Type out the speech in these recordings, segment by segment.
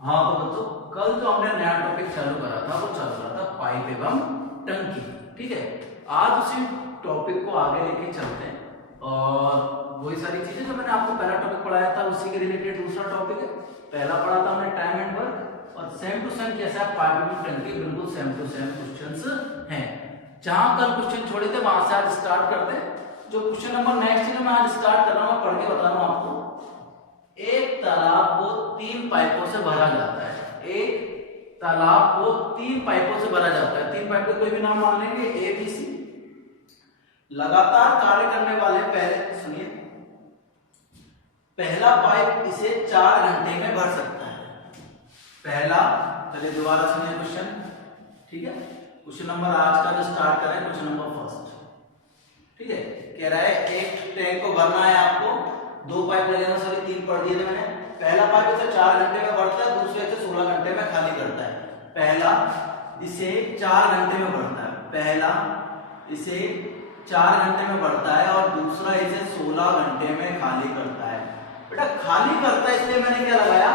हाँ तो बच्चों, कल जो हमने नया टॉपिक चालू करा था वो चालू करा था पाइप एवं टंकी। ठीक है, आज उसी टॉपिक को आगे लेके चलते हैं और वही सारी चीजें जो मैंने आपको पहला टॉपिक पढ़ाया था उसी के रिलेटेड दूसरा टॉपिक है। पहला पढ़ा था हमने टाइम एंड वर्क और सेम टू सेम कैसा है पाइप एवं टंकी, बिल्कुल सेम टू सेम क्वेश्चंस हैं। जहां कल क्वेश्चन छोड़े थे वहां से आज स्टार्ट करते हैं। जो क्वेश्चन नंबर नेक्स्ट है मैं आज स्टार्ट कर रहा हूँ, पढ़ के बता रहा हूँ आपको। एक तालाब को 3 पाइपों से भरा जाता है। एक तालाब को 3 पाइपों से भरा जाता है। 3 पाइप को कोई भी नाम मान लेंगे, ए बी सी। लगातार कार्य करने वाले, पहले सुनिए, पहला पाइप इसे 4 घंटे में भर सकता है। पहला, चलिए दोबारा सुनिए क्वेश्चन। ठीक है, क्वेश्चन नंबर आज का जो स्टार्ट करें, क्वेश्चन नंबर फर्स्ट। ठीक है, कह रहा है एक टैंक को भरना है आपको, 2 पाइप लगेगा, सॉरी 3 पढ़ दिए थे मैंने। पहला पाइप इसे 4 घंटे में भरता है, दूसरे इसे 16 घंटे में खाली करता है। पहला इसे 4 घंटे में भरता है, पहला इसे 4 घंटे में भरता है और दूसरा इसे 16 घंटे में खाली करता है। बेटा खाली करता है इसलिए मैंने क्या लगाया,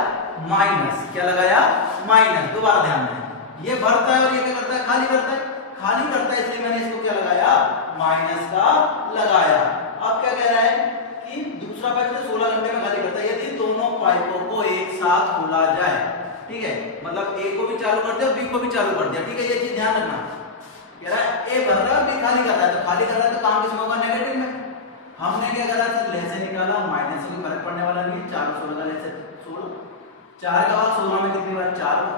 माइनस। क्या लगाया, माइनस। दोबारा ध्यान दें, ये भरता है और ये क्या करता है, खाली करता है। खाली करता है इसलिए मैंने इसको क्या लगाया, माइनस का लगाया। अब क्या कह रहा है कि दूसरा पाइप तो 16 घंटे में खाली करता है यदि दोनों पाइपों को एक साथ खोला जाए। ठीक है, मतलब ए को भी चालू कर दिया, बी को भी चालू कर दिया। ठीक है, ये चीज ध्यान रखना। कह रहा है ए भर रहा है, बी खाली कर रहा है, तो खाली कर रहा है तो काम किसमें होगा, नेगेटिव में। हमने क्या करा, सिर्फ लेसे निकाला, माइनस से कोई फर्क पड़ने वाला नहीं है। 4 और 16 का लेसे 16, 4 का भाग 16 में कितनी बार, 4 बार।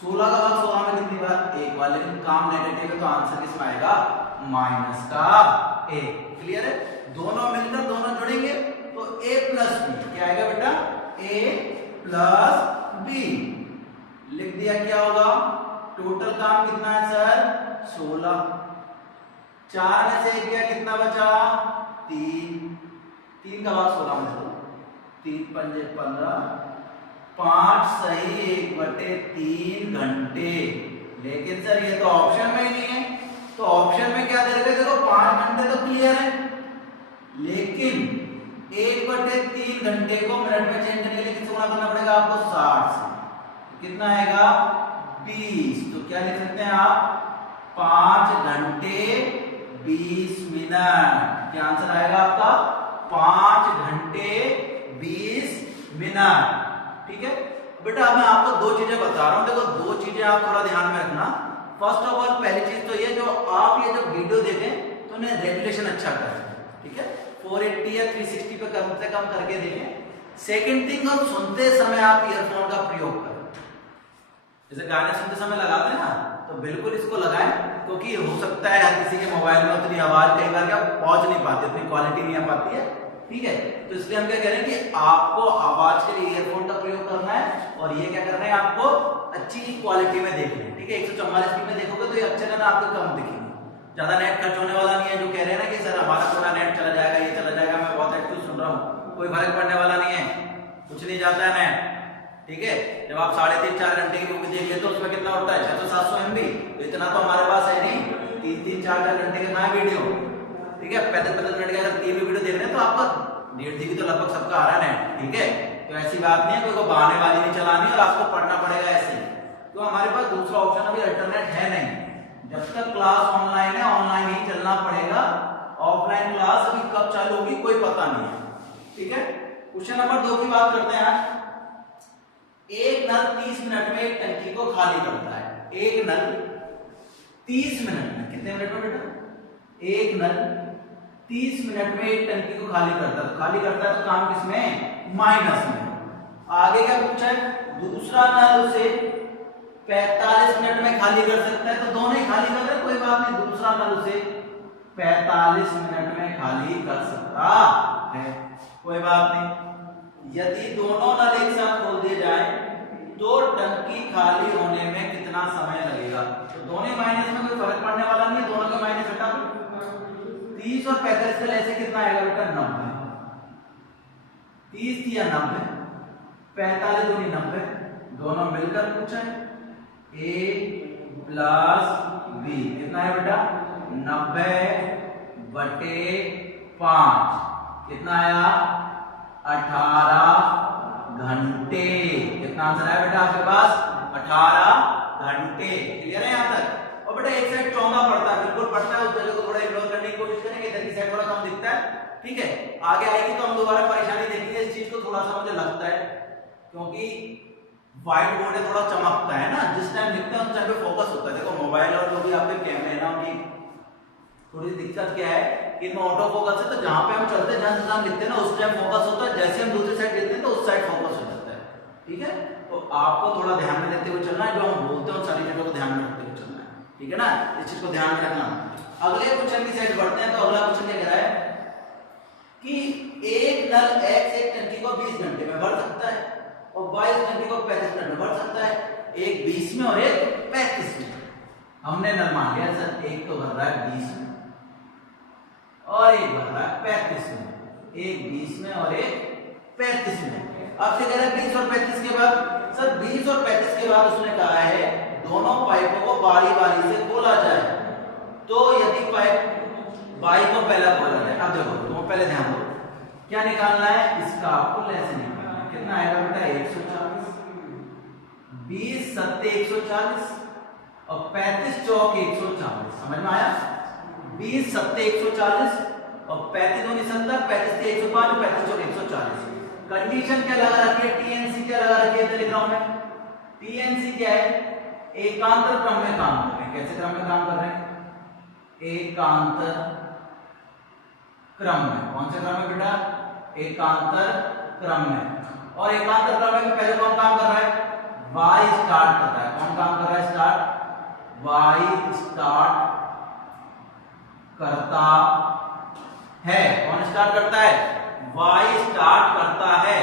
16 का भाग 16 में कितनी बार, 1 बार। लेकिन काम नेगेटिव है तो आंसर किसमें आएगा, माइनस का ए। क्लियर है, दोनों मिलकर दोनों जुड़ेंगे तो a प्लस बी क्या आएगा बेटा, a प्लस बी। लिख दिया, क्या होगा, टोटल काम कितना है सर, 16। 4 में से 1 गया, कितना बचा, 3। 3 का भाग 16 में दो, 3 पंजे 15, 5 सही 1/3 घंटे। लेकिन सर ये तो ऑप्शन में ही नहीं है, तो ऑप्शन में क्या दे रखा है, देखो 5 घंटे तो क्लियर है, लेकिन 1/3 घंटे को मिनट में चेंज करने के लिए किससे गुणा करना पड़ेगा आपको, 60 से। कितना आएगा, 20। तो क्या लिख सकते हैं आप, 5 घंटे 20 मिनट। क्या आंसर आएगा आपका, 5 घंटे 20 मिनट। ठीक है बेटा, मैं आपको 2 चीजें बता रहा हूं, देखो 2 चीजें आप थोड़ा ध्यान में रखना। फर्स्ट ऑफ ऑल पहली चीज तो ये, जो आप ये जो वीडियो देखें तो उन्हें रेगुलेशन अच्छा करें। ठीक है, 480 या 360 पे कम से कम करके देखें। सेकंड थिंग, और सुनते समय आप ईयरफोन का प्रयोग करें। जैसे गाने सुनते समय लगाते हैं ना, तो बिल्कुल इसको लगाएं, क्योंकि हो सकता है हर किसी के मोबाइल में उतनी आवाज कई बार क्या पहुंच नहीं पाती, उतनी क्वालिटी नहीं आ पाती है। ठीक है, तो इसलिए हम क्या कह रहे हैं कि आपको आवाज के लिए ईयरफोन का प्रयोग करना है और ये क्या करना है, आपको अच्छी क्वालिटी में देखना है। ठीक है, 144 में देखोगे तो ये अच्छे ना आपको कम दिखेंगे, ज्यादा नेट खर्च होने वाला नहीं है। जो कह रहे हैं ना कि सर हमारा पूरा नेट चला जाएगा, ये चला जाएगा, मैं बहुत एक्टिव सुन रहा हूँ, कोई फर्क पड़ने वाला नहीं है, कुछ नहीं जाता है नेट। ठीक है, जब आप 3.5-4 घंटे की मूवी देख लेते हो उसमें कितना उठता है, 600-700 MB। तो इतना तो हमारे पास है नहीं, 3-4 घंटे का कहाँ वीडियो। ठीक है, 35 मिनट का अगर 3 वीडियो देख रहे हैं तो आपका 1.5 GB तो लगभग सबका आ रहा है नेट। ठीक है, तो ऐसी बात नहीं है, कोई को बहाने वाली नहीं चलानी और आपको पढ़ना पड़ेगा ऐसे। तो हमारे पास दूसरा ऑप्शन अभी अल्टरनेट है नहीं, जब तक क्लास ऑनलाइन है ऑनलाइन ही चलना पड़ेगा। ऑफलाइन क्लास अभी कब चालू होगी कोई पता नहीं है। ठीक है, क्वेश्चन नंबर 2 की बात करते हैं। एक नल 30 मिनट में एक टंकी को खाली करता है। एक नल 30 मिनट में, कितने मिनट में बेटा, एक नल 30 मिनट में एक टंकी को खाली करता है। तो खाली करता है तो काम किसमें, माइनस में। आगे क्या पूछा है, दूसरा नल उसे 45 मिनट में खाली कर सकता है। तो दोनों ही खाली कर रहे हैं, कोई बात नहीं, दूसरा नल उसे 45 मिनट में खाली कर सकता है, कोई बात नहीं। यदि दोनों नल एक साथ खोल दिए जाए तो टंकी खाली होने में कितना समय लगेगा। तो दोनों माइनस में कोई फर्क पड़ने वाला नहीं है, दोनों का माइनस हटा दो। 30 और 45 का ऐसे कितना आएगा बेटा, 90। 30 या 90, 45 दूनी 90, दोनों मिलकर पूछा है। a प्लस बी कितना है बेटा, 90/5 कितना आया, 18 घंटे। कितना कितना आंसर है बेटा आपके पास? 18 घंटे। क्लियर है यहाँ तक? और बेटा एक साइड चौंधा पड़ता है, बिल्कुल पड़ता है, उस जगह को थोड़ा इग्नोर करने की कोशिश करेंगे, इधर की साइड थोड़ा कम दिखता है। ठीक है, आगे आएगी तो हम दोबारा परेशानी देखेंगे। इस चीज को थोड़ा सा मुझे लगता है क्योंकि व्हाइट बोर्ड है, थोड़ा चमकता है ना, जिस टाइम लिखते हैं उस टाइम पे फोकस होता है। देखो मोबाइल और जो भी आपके कैमरे है ना, उनकी थोड़ी दिक्कत क्या है कि इनमें ऑटो फोकस है, तो जहां पे हम चलते हैं, जहां हम लिखते हैं ना, उस टाइम फोकस होता है, जैसे हम दूसरी साइड लिखते हैं तो उस साइड फोकस हो जाता है। ठीक है, तो आपको थोड़ा ध्यान में रखते हुए चलना है, जो हम बोलते हैं उन सारी चीजों को ध्यान में रखते हुए चलना है। ठीक है ना, इस चीज को ध्यान में रखना। अगले क्वेश्चन की साइड बढ़ते हैं। तो अगला क्वेश्चन क्या कह रहा है कि एक नल एक्स एक टंकी को 20 घंटे में भर सकता है और 22 टंकी को 35 मिनट में भर सकता है। एक 20 में और एक 35 में। हमने नल मान लिया सर, एक तो भर रहा है 20 में और एक भर रहा है 35 में। एक 20 में और एक 35 में। अब से कह रहा है 20 और 35 के बाद, सर 20 और 35 के बाद उसने कहा है दोनों पाइपों को बारी बारी से खोला जाए। तो यदि पाइप बाई को पहला खोला जाए, अब देखो तुम पहले ध्यान दो, क्या निकालना है इसका, आपको लेस निकालना है। कितना आएगा बेटा? 140। 20 सत्ते 140 और 35 चौक 140। समझ में आया? 20 सत्ते 140 और 35 दूनी 70, 35 के 105, 35 चौक 140। कंडीशन क्या लगा रखी है? टीएनसी क्या लगा रखी है? लिख रहा हूं मैं। टीएनसी क्या है? एकांतर क्रम में काम कर रहे हैं। कैसे क्रम में काम कर रहे हैं? एकांतर क्रम में। कौन से क्रम में बेटा? एकांतर क्रम में। और एकांतर क्रम में पहले कौन काम कर रहा है? वाई स्टार्ट कर रहा है। कौन काम कर रहा है? स्टार्ट। वाई स्टार्ट करता है। कौन स्टार्ट करता है? वाई स्टार्ट करता है।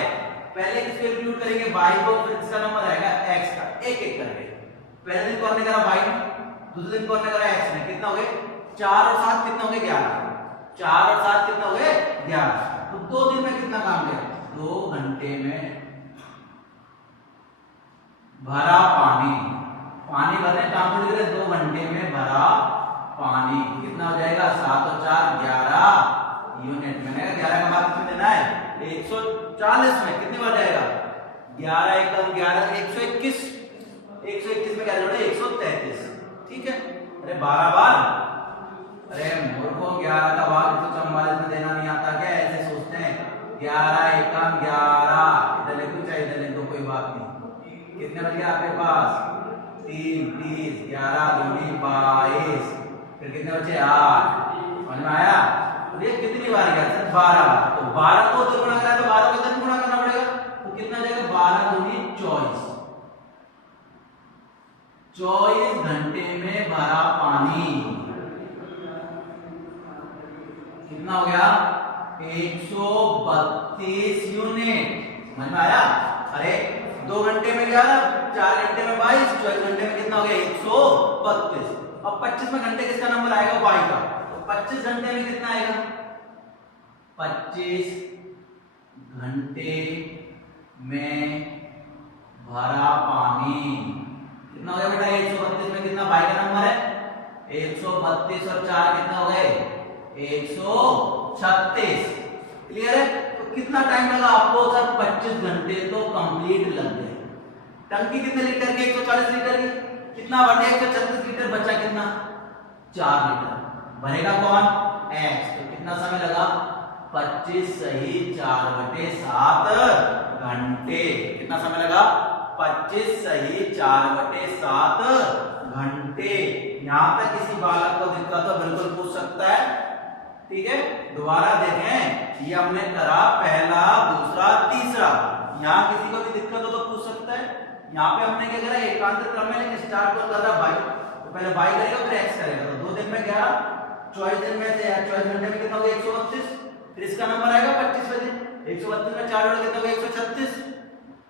पहले किसको इंक्लूड करेंगे? वाई को, फिर इसका नंबर आएगा एक्स का, एक एक करके। पहले दिन कौन ने करा? वाई ने। दूसरे दिन कौन ने करा? एक्स ने। कितना हो गए? 4 और 7 कितना हो गए? 11। 4 और 7 कितना हो गए? 11। तो 2 दिन में कितना काम किया? 2 घंटे में भरा पानी। पानी भरने काम पूरी करें, 2 घंटे में भरा पानी। कितना हो जाएगा? 7 और 4 11 यूनिट। मैंने 11 का भाग कितने देना है? 140 में। कितनी बार जाएगा? 11 एकम 11 121। 121 में क्या जोड़े? 133। ठीक है। अरे 12 बार। अरे मूर्खों, 11 का भाग 144 में देना नहीं आता क्या? ऐसे सोचते हैं 11 एकम 11, इधर लिख दो चाहे इधर लिख दो, कोई बात नहीं। कितने बच गया आपके पास? 3 30 11 दूनी 22, फिर कितने बचे? 8। समझ में आया? तो ये कितनी बार गया सर? 12 बार। तो 12 को उधर गुणा करा तो 12 को इधर गुणा करना पड़ेगा। तो कितना जाएगा? 12 दूनी 24। 24 घंटे में भरा पानी। कितना हो गया? 132 यूनिट। समझ में आया? अरे 2 घंटे में 11, 4 घंटे में 22, 24 घंटे में कितना हो गया? 132। अब 25 में घंटे किसका नंबर आएगा? वाई का। तो 25 घंटे में कितना आएगा? 25 घंटे में भरा पानी। कितना हो गया बेटा? 132 में कितना वाई का नंबर है? 132 और 4 कितना हो गए? 136। क्लियर है? तो कितना टाइम लगा आपको सर? 25 घंटे तो कंप्लीट लग गए। टंकी कितने लीटर की? 140 लीटर की। कितना बटे? 136 लीटर, बचा कितना? 4 लीटर। भरेगा कौन? एक्स। तो कितना समय लगा? 25 सही 4/7 घंटे। कितना समय लगा? 25 सही 4/7 घंटे। यहां तक किसी बालक को दिक्कत हो बिल्कुल पूछ सकता है। ठीक है, दोबारा देखें, ये हमने करा पहला, दूसरा, तीसरा। यहाँ किसी को भी दिक्कत हो तो पूछ सकता है। यहाँ पे हमने क्या करा? एकांतर क्रम में, लेकिन स्टार्ट को कर रहा बाई। तो पहले बाई करेगा फिर एक्स करेगा। तो 2 दिन में 11, 24 दिन में से 24 घंटे में कितना हो गया? 132। फिर इसका नंबर आएगा 25 बजे। 132 में 4 जोड़े कितना हो गया? 136।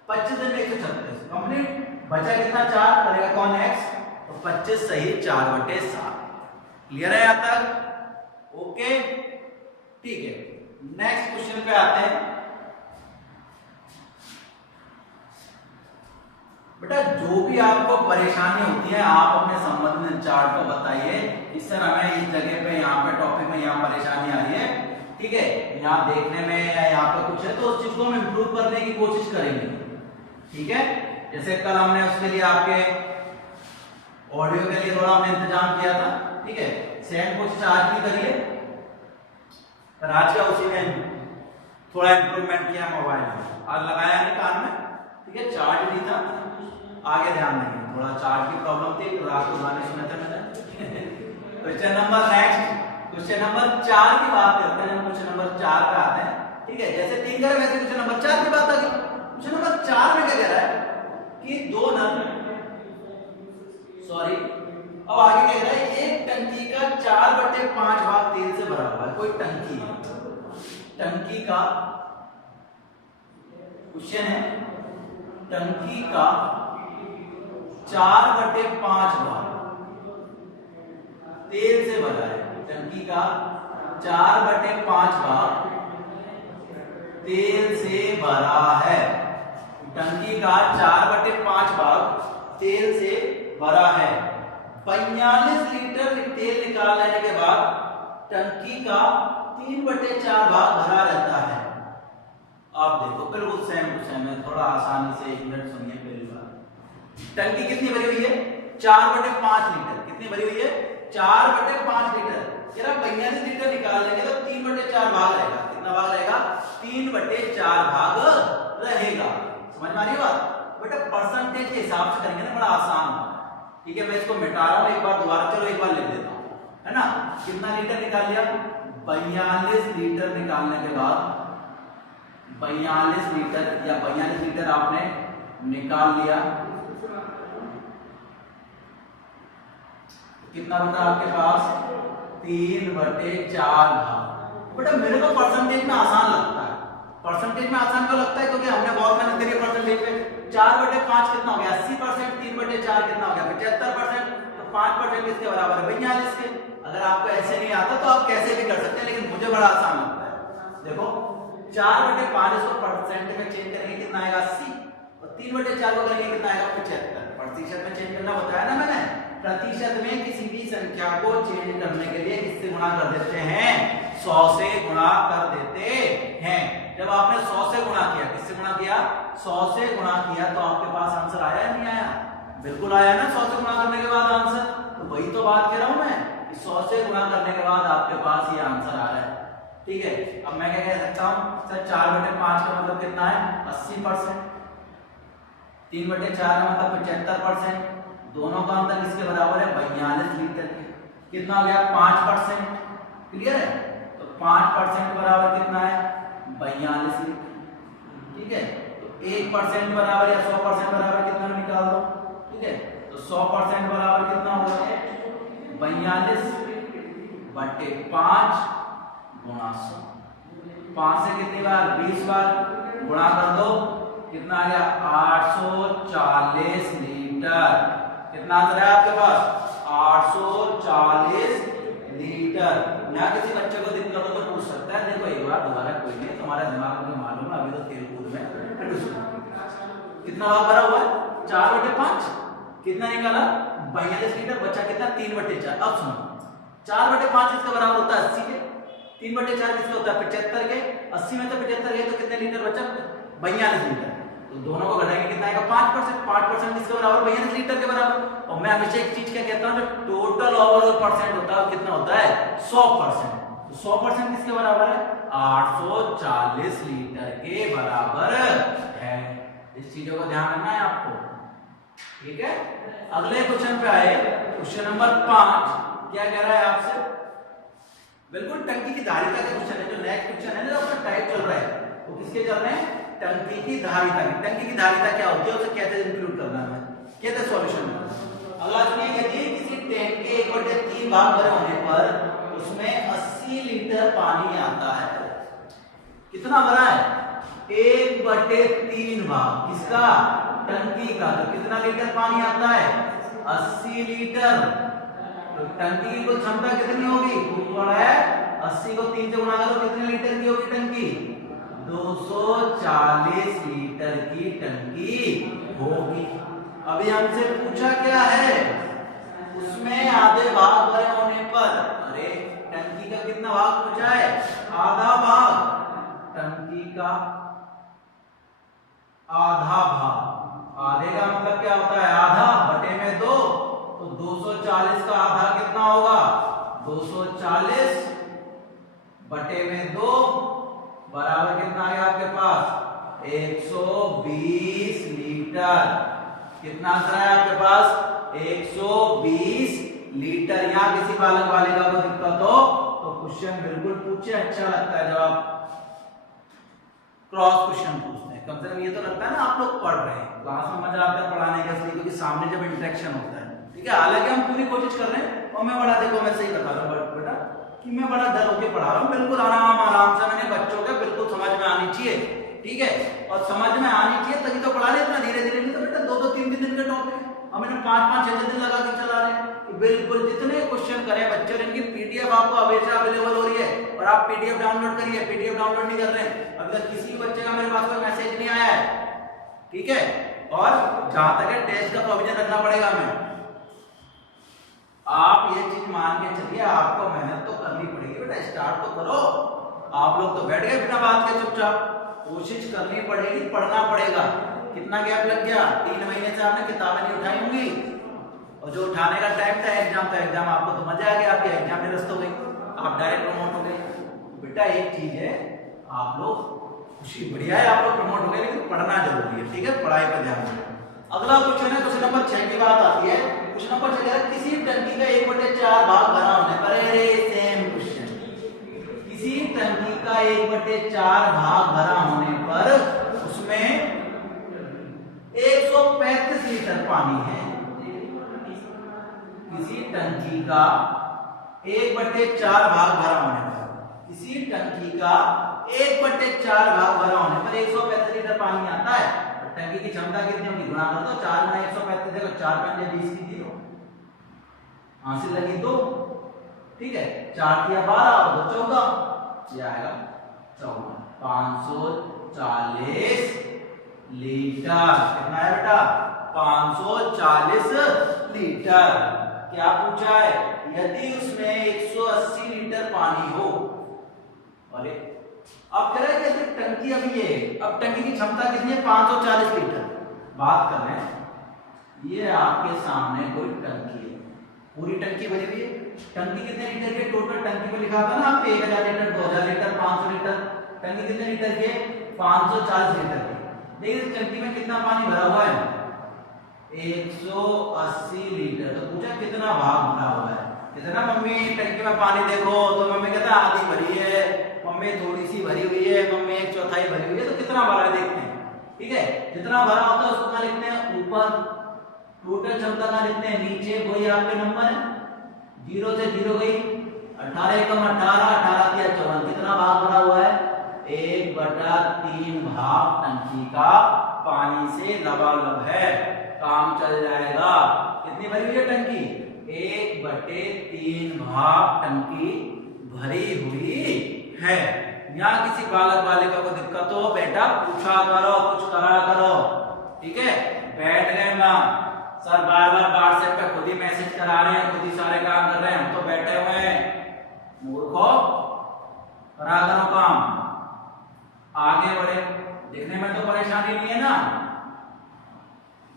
25 दिन में 136 कंप्लीट। बचा कितना? 4। करेगा कौन? एक्स। तो 25 सही 4/7। क्लियर है यहाँ तक? ओके, ठीक है। नेक्स्ट क्वेश्चन पे आते हैं। बेटा जो भी आपको परेशानी होती है आप अपने संबंधित इंचार्ज को बताइए कि सर हमें इस जगह पे, यहाँ पे टॉपिक में यहाँ परेशानी आ रही है। ठीक है, यहाँ देखने में या यहाँ पे कुछ है तो उस चीज को हम इम्प्रूव करने की कोशिश करेंगे। ठीक है, जैसे कल हमने उसके लिए आपके ऑडियो के लिए थोड़ा हमने इंतजाम किया था, ठीक है, सेम कुछ चार्ज भी करिए, पर आज का उसी में थोड़ा इंप्रूवमेंट किया मोबाइल में, आज लगाया नहीं कान में, ठीक है, चार्ज नहीं था, आगे ध्यान देंगे, थोड़ा चार्ज की प्रॉब्लम थी, तो रात को गाने सुने थे मैंने। Question number next, question number 4 की बात करते हैं, हम क्वेश्चन नंबर 4 पे आते हैं, ठीक है, जैसे 3 करे वैसे क्वेश्चन नंबर 4 की बात आ गई। क्वेश्चन नंबर 4 में क्या कह रहा है कि दो नल, सॉरी, अब आगे कह रहा है एक टंकी का 4/5 भाग तेल से भरा हुआ है, कोई टंकी है, टंकी का क्वेश्चन है, टंकी का 4/5 भाग तेल से भरा है, टंकी का 4/5 भाग तेल से भरा है, टंकी का 4/5 भाग तेल से भरा है, 45 लीटर तेल निकाल लेने के बाद टंकी का 3/4 भाग भरा रहता है। आप देखो बिल्कुल सेम टू सेम है, थोड़ा आसानी से 1 मिनट सुनिए। पहली बार टंकी कितनी भरी हुई है, 4/5 लीटर, कितनी भरी हुई है, 4/5 लीटर, 45 लीटर निकाल लेंगे तो 3/4 भाग रहेगा, कितना भाग रहेगा, 3/4 भाग रहेगा। समझ में आ रही है बात? बेटा परसेंटेज के हिसाब से करेंगे ना, बड़ा आसान होता है, ठीक है, मैं इसको मिटा रहा हूं एक बार दोबारा, चलो एक बार लिख देता हूं, है ना, कितना लीटर निकाल लिया, 42 लीटर निकालने के बाद 42 लीटर या 42 लीटर आपने निकाल लिया, कितना बचा आपके पास, 3/4 भाग। बेटा मेरे को परसेंटेज में आसान लगता है, परसेंटेज में आसान क्यों लगता है, क्योंकि हमने बहुत मेहनत करी है परसेंटेज पे। 4/5 कितना हो गया, 80%, 3/4 कितना हो गया, 75%, तो 5% किसके बराबर है, 42 के। अगर आपको ऐसे नहीं आता तो आप कैसे भी कर सकते हैं, लेकिन मुझे बड़ा आसान लगता है। देखो 4/5 इसको परसेंट में चेंज करेंगे कितना आएगा, 80, और 3/4 को करेंगे कितना आएगा, 75। प्रतिशत में चेंज करना बताया ना मैंने, प्रतिशत में किसी भी संख्या को चेंज करने के लिए किससे गुणा कर देते हैं, 100 से गुणा कर देते हैं। जब आपने 100 से गुणा किया, किससे गुणा किया, 100 से गुणा किया, तो आपके पास आंसर आया या नहीं आया, बिल्कुल आया ना, 100 से गुणा करने के बाद आंसर, तो वही तो बात कह रहा हूं मैं, 100 से गुणा करने के बाद आपके पास ये आंसर आ रहा है, ठीक है। अब मैं क्या कह सकता हूं सर, 4/5 का मतलब कितना है, 80%, 3/4 का मतलब 75%, दोनों का अंतर किसके बराबर है, 42 लीटर के, कितना हो गया, 5%, क्लियर है, तो 5% बराबर कितना है, 42 लीटर, ठीक है, तो 1% बराबर या 100% बराबर कितना निकाल दो, ठीक है, तो 100% बराबर कितना होगा, 42/5 गुणा 100, 5 से कितनी बार, 20 बार गुणा कर दो, कितना आ गया, 840 लीटर, कितना आंसर है आपके पास, 840 लीटर। यहाँ किसी बच्चे को दिक्कत हो तो पूछ सकता है, देखो एक बार दोबारा, कोई नहीं, तुम्हारा दिमाग मुझे मालूम है, अभी तो खेल कूद में, कितना भाग भरा हुआ है, 4/5, कितना निकाला, 42 लीटर, बचा कितना, 3/4। अब सुनो, 4/5 किसका बराबर होता है, 80 के, 3/4 किसका होता है, 75 के, 80 में तो 75 गए तो कितने लीटर बचा, 42 लीटर, तो दोनों को घटाएंगे कितना आएगा, 5%, 5% किसके बराबर, 42 लीटर के बराबर। और मैं हमेशा एक चीज क्या कहता हूं, जो टोटल ओवरऑल परसेंट होता है कितना होता है, 100%, तो 100% किसके बराबर है, 840 लीटर के बराबर है। इस चीजों का ध्यान रखना है आपको, ठीक है। अगले क्वेश्चन पे आए, क्वेश्चन नंबर 5, क्या कह रहा है आपसे, बिल्कुल टंकी की धारिता का क्वेश्चन है, जो नेक्स्ट क्वेश्चन है ना, उसका टाइप चल रहा है, वो किसके चल रहे हैं, टंकी की धारिता की। टंकी की धारिता क्या होती है, उसे कैसे इंक्लूड करना है, कैसे सॉल्यूशन करना है। अगला सुनिए, यदि किसी टैंक के 1/3 भाग भरे होने पर उसमें 80 लीटर पानी आता है, कितना भरा है, 1/3 भाग, किसका, टंकी का, तो कितना लीटर पानी आता है, 80 लीटर, तो टंकी की कुल क्षमता कितनी होगी, ऊपर है 80 को 3 से गुणा करो, कितने लीटर की होगी टंकी, 240 लीटर की टंकी होगी। अभी हमसे पूछा क्या है, उसमें आधे भाग भरे होने पर, अरे टंकी का कितना भाग पूछा है, आधा भाग, टंकी का आधा भाग, आधे का मतलब क्या होता है, आधा बटे में 2, तो 240 का आधा कितना होगा, 240 बटे में 2 बराबर कितना आएगा आपके पास, 120 लीटर। कितना आंसर है आपके पास, 120 लीटर। यहाँ किसी बालक बालिका को दिक्कत हो तो क्वेश्चन बिल्कुल पूछे, अच्छा लगता है जब आप क्रॉस क्वेश्चन पूछते हैं। कम से कम ये तो लगता है ना आप लोग पढ़ रहे हैं, क्लास में मजा आता है पढ़ाने का, इसलिए क्योंकि सामने जब इंटरेक्शन होता है, ठीक है। हालांकि हम पूरी कोशिश कर रहे हैं, और मैं बड़ा, देखो मैं सही बता रहा हूँ बेटा कि मैं बड़ा डर होके पढ़ा रहा हूँ, बिल्कुल आराम से। मैंने बच्चों के बिल्कुल समझ में आनी चाहिए, ठीक है, और समझ में आनी चाहिए तभी तो पढ़ा रहे, इतना धीरे धीरे नहीं तो बेटा 2-3 दिन का टॉपिक है, हम इन्हें 5-5-6 दिन लगा के चला रहे हैं। बिल्कुल जितने क्वेश्चन करें बच्चे, और इनकी पीडीएफ आपको हमेशा अवेलेबल हो रही है, और आप पीडीएफ डाउनलोड करिए। पीडीएफ डाउनलोड नहीं कर रहे हैं अभी तक किसी बच्चे का मेरे पास कोई मैसेज नहीं आया है, ठीक है। और जहां तक है टेस्ट का प्रोविजन रखना पड़ेगा हमें, आप ये चीज मान के चलिए, आपको मेहनत तो करनी पड़ेगी बेटा, स्टार्ट तो करो। आप लोग तो बैठ गए बिना बात के चुपचाप, कोशिश करनी पड़ेगी, पढ़ना पड़ेगा। कितना गैप लग गया, 3 महीने से आपने किताबें नहीं उठाई होंगी, और जो उठाने का टाइम था एग्जाम का, एग्जाम आपको तो मजा आ गया, आपके एग्जाम निरस्त हो गई, आप डायरेक्ट प्रमोट हो गए। बेटा एक चीज है, आप लोग खुशी बढ़िया है, आप लोग प्रमोट हो गए, लेकिन पढ़ना जरूरी है, ठीक है, पढ़ाई पर ध्यान दें। अगला क्वेश्चन है, क्वेश्चन नंबर 6 की बात आती है। क्वेश्चन नंबर 6 है, किसी टंकी का 1/4 भाग भरा होने पर, सेम क्वेश्चन, किसी टंकी का 1/4 भाग भरा होने पर उसमें 135 लीटर पानी है। किसी टंकी का 1/4 भाग भरा होने पर, किसी टंकी का 1/4 भाग भरा होने पर 135 लीटर पानी आता है। टंकी की क्षमता कितनी होगी, गुणा कर दो, 4 गुणा 135, देखो 4 पंजे 20 की 0, हासिल लगी 2, ठीक है, 4 किया 12 और 2 14, ये आएगा 14, 540 लीटर। कितना है बेटा, 540 लीटर। क्या पूछा है, यदि उसमें 180 लीटर पानी हो, अरे अब कह रहे हैं कि टंकी अभी ये, अब टंकी की क्षमता कितनी है, 540 लीटर। बात कर रहे हैं, ये आपके सामने कोई टंकी है, पूरी टंकी भरी हुई है। टंकी कितने लीटर की, टोटल टंकी में लिखा था ना आपके 1000 लीटर, 2000 लीटर, 500 लीटर। टंकी कितने लीटर की है, 540 लीटर की। देखिए इस टंकी में कितना पानी भरा हुआ है, 180 लीटर। तो पूछा कितना भाग भरा हुआ है, कितना मम्मी टंकी में पानी देखो, तो मम्मी कहता है आधी भरी है, मम्मी थोड़ी सी भरी हुई है, मम्मी 1/4 भरी हुई है। तो कितना भरा है देखते हैं, ठीक है। जितना भरा होता है उसको कहाँ लिखते हैं, ऊपर। टोटल क्षमता कहाँ लिखते हैं, नीचे। वही आपके नंबर है, 0 से 0 गई, 18 एकम 18, 18 किया 54। कितना भाग भरा हुआ है, 1/3 भाग टंकी का पानी से लबालब है, काम चल जाएगा। कितनी भरी हुई है टंकी, 1/3 भाग टंकी भरी हुई है। यहाँ किसी बालक बालिका को दिक्कत हो, बेटा पूछा करो, कुछ करा करो, ठीक है। बैठ गए ना सर, बार बार व्हाट्सएप पे खुद ही मैसेज करा रहे हैं, खुद ही सारे काम कर रहे हैं, हम तो बैठे हुए हैं, मूर्खो करा करो काम, आगे बढ़े। दिखने में तो परेशानी नहीं है ना,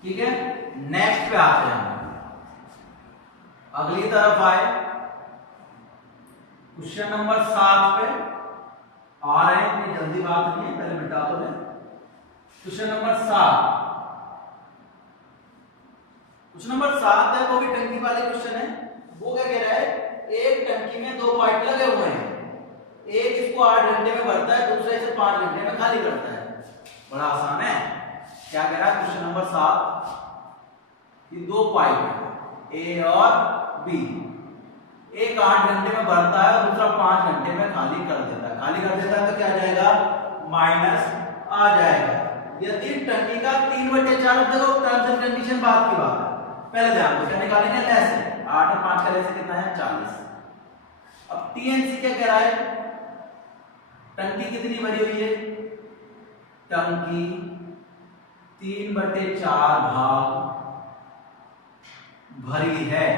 ठीक है। नेक्स्ट पे आते हैं, अगली तरफ आए, क्वेश्चन नंबर 7 पे आ रहे हैं, इतनी जल्दी बात नहीं है, पहले मिटा तो दें। क्वेश्चन नंबर 7, क्वेश्चन नंबर 7 है, वो भी टंकी वाले क्वेश्चन है। वो क्या कह रहा है, एक टंकी में 2 पाइप लगे हुए हैं, एक इसको 8 घंटे में भरता है, दूसरा इसे 5 घंटे में खाली करता है। बड़ा आसान है। क्या कह रहा है क्वेश्चन नंबर 7, ये 2 पाइप है, ए और बी, एक 8 घंटे में भरता है और दूसरा 5 घंटे में खाली कर देता है। खाली कर देता है तो क्या आ जाएगा, माइनस आ जाएगा। यदि टंकी का 3/4, देखो टर्म्स एंड कंडीशन बात की बात है, पहले ध्यान दो, क्या निकालेंगे, लेस है, 8 और 5 का लेस कितना है, 40। अब टीएनसी क्या कह रहा है, टंकी कितनी भरी हुई है, टंकी 3/4 भाग भरी है।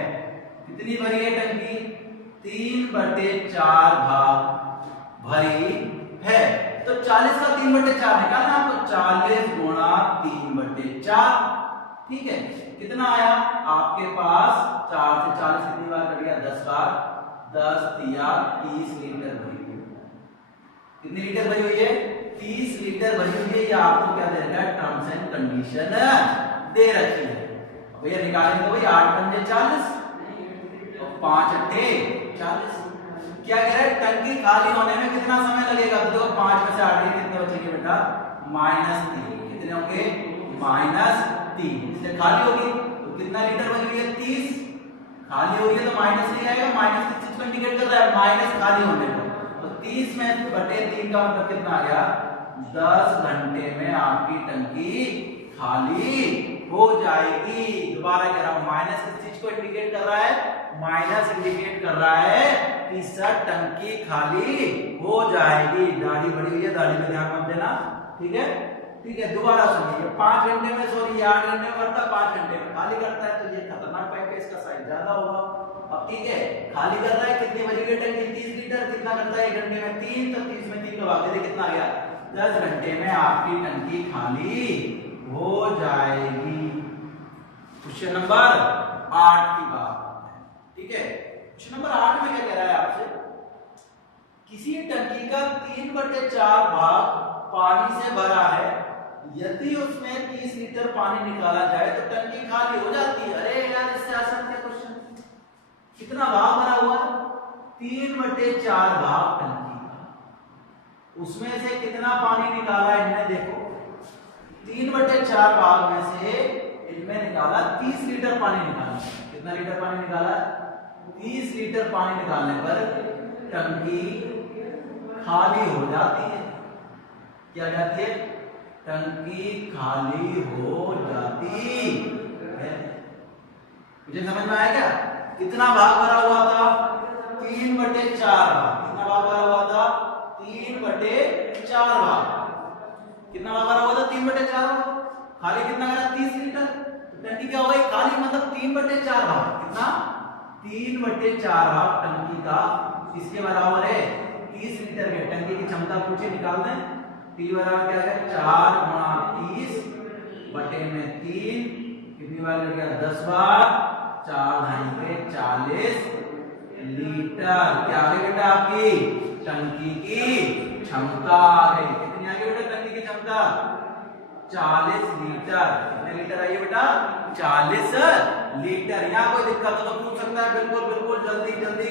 कितनी भरी है टंकी, 3/4 भाग भरी है। तो 40 का 3/4 निकालना आपको, 40 गुणा 3/4, ठीक है, कितना आया आपके पास 4 से 40 कितनी बार कट गया 10 बार, 10 तिया 30 लीटर भरी हुई। कितनी लीटर भरी हुई है 30 लीटर भरी हुई है। ये आपको क्या दे रखा है टर्म्स एंड कंडीशन दे रखी है। भैया निकालेंगे तो भाई 8 पंजे 40 और 5 अट्ठे 40। क्या कह रहा है टंकी खाली होने में कितना समय लगेगा, तो देखो 5 में से 8 के कितने बचेंगे बेटा -3। कितने होंगे -3, इसलिए खाली होगी तो कितना लीटर बन गई है 30। खाली हो रही है तो माइनस नहीं आएगा, माइनस किस चीज को इंडिकेट कर रहा है माइनस खाली होने को। तो 30 में बटे 3 का मतलब कितना आ गया 10 घंटे में आपकी टंकी खाली हो जाएगी। दोबारा कह रहा हूं माइनस किस चीज को इंडिकेट कर रहा है, माइनस इंडिकेट कर रहा है कि सर टंकी खाली हो जाएगी। दाढ़ी बड़ी हुई है, दाढ़ी पे ध्यान मत देना, ठीक है ठीक है। दोबारा सुनिए 5 घंटे में सॉरी 8 घंटे में भरता 5 घंटे में खाली करता है, तो ये खतरनाक पाइप है, इसका साइज ज्यादा होगा। अब ठीक है खाली कर रहा है, कितनी बची गई टंकी 30 लीटर, कितना करता है 1 घंटे में 3, तो 30 में 3 का भाग दे दे कितना आ गया 10 घंटे में आपकी टंकी खाली हो जाएगी। क्वेश्चन नंबर 8 की बात, ठीक है। क्वेश्चन नंबर 8 में क्या कह रहा है आपसे, किसी टंकी का 3/4 भाग पानी से भरा है, यदि उसमें 30 लीटर पानी निकाला जाए तो टंकी खाली हो जाती है। अरे यार इससे आसान है क्वेश्चन। कितना भाग भरा हुआ है 3/4 भाग टंकी का, उसमें से कितना पानी निकाला है इनने, देखो 3/4 भाग में से इनमें निकाला 30 लीटर पानी निकाला। कितना लीटर पानी निकाला 30 लीटर पानी निकालने पर टंकी खाली हो जाती है। क्या जाती है टंकी खाली हो जाती है। मुझे समझ में आया क्या, कितना भाग भरा हुआ था 3/4 भाग। कितना भाग भरा हुआ था 3/4 भाग। कितना भाग भरा हुआ था 3/4 भाग, खाली कितना करा 30 लीटर, तो टंकी क्या हो गई खाली, मतलब 3/4 भाग। कितना 3/4 भाग टंकी का किसके बराबर है 30 लीटर के। टंकी की क्षमता पूछे निकाल दें, T बराबर क्या है 4 × 30 बटे में 3, कितनी बार लग गया 10 बार, 4 घंटे 40 लीटर। क्या आ गई बेटा आपकी टंकी की क्षमता आ गई। कितनी आ गई बेटा टंकी की क्षमता 40 लीटर। कितने लीटर आई है बेटा 40 लीटर। यहाँ कोई दिक्कत हो तो पूछ सकता है, बिल्कुल बिल्कुल जल्दी जल्दी।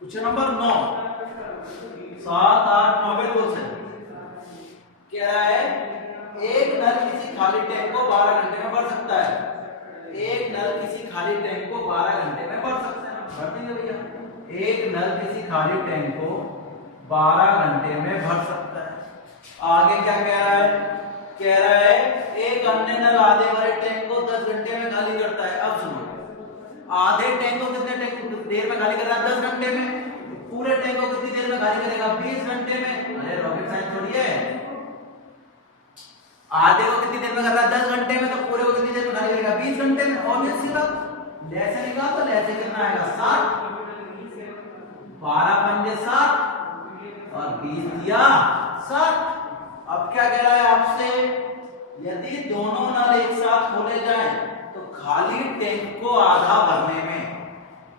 क्वेश्चन नंबर 9 7 8 9 बिल्कुल सही। कह रहा है एक नल किसी खाली टैंक को 12 घंटे में भर सकता है। एक नल किसी खाली टैंक को 12 घंटे में भर सकता है, भर देंगे भैया। एक नल किसी खाली टैंक को 12 घंटे में भर सकता है। आगे क्या कह रहा है, कह रहा है एक अन्य नल आधे भरे टैंक को 10 घंटे में खाली करता है। अब सुनो आधे टैंक को कितने टैंक देर में खाली कर रहा है 10 घंटे में, पूरे टैंक को कितनी देर में खाली करेगा 20 घंटे में। अरे रॉकेट साइंस थोड़ी है, आधे को कितनी देर में कर रहा है 10 घंटे में, तो पूरे को कितनी देर में खाली करेगा 20 घंटे में। ऑब्वियस सी बात, लैसे निकाल तो लैसे कितना आएगा 60, 12 पंजे 60 और 20 दिया 60। अब क्या कह रहा है आपसे, यदि दोनों नल एक साथ खोले जाएं तो खाली टैंक को आधा भरने में,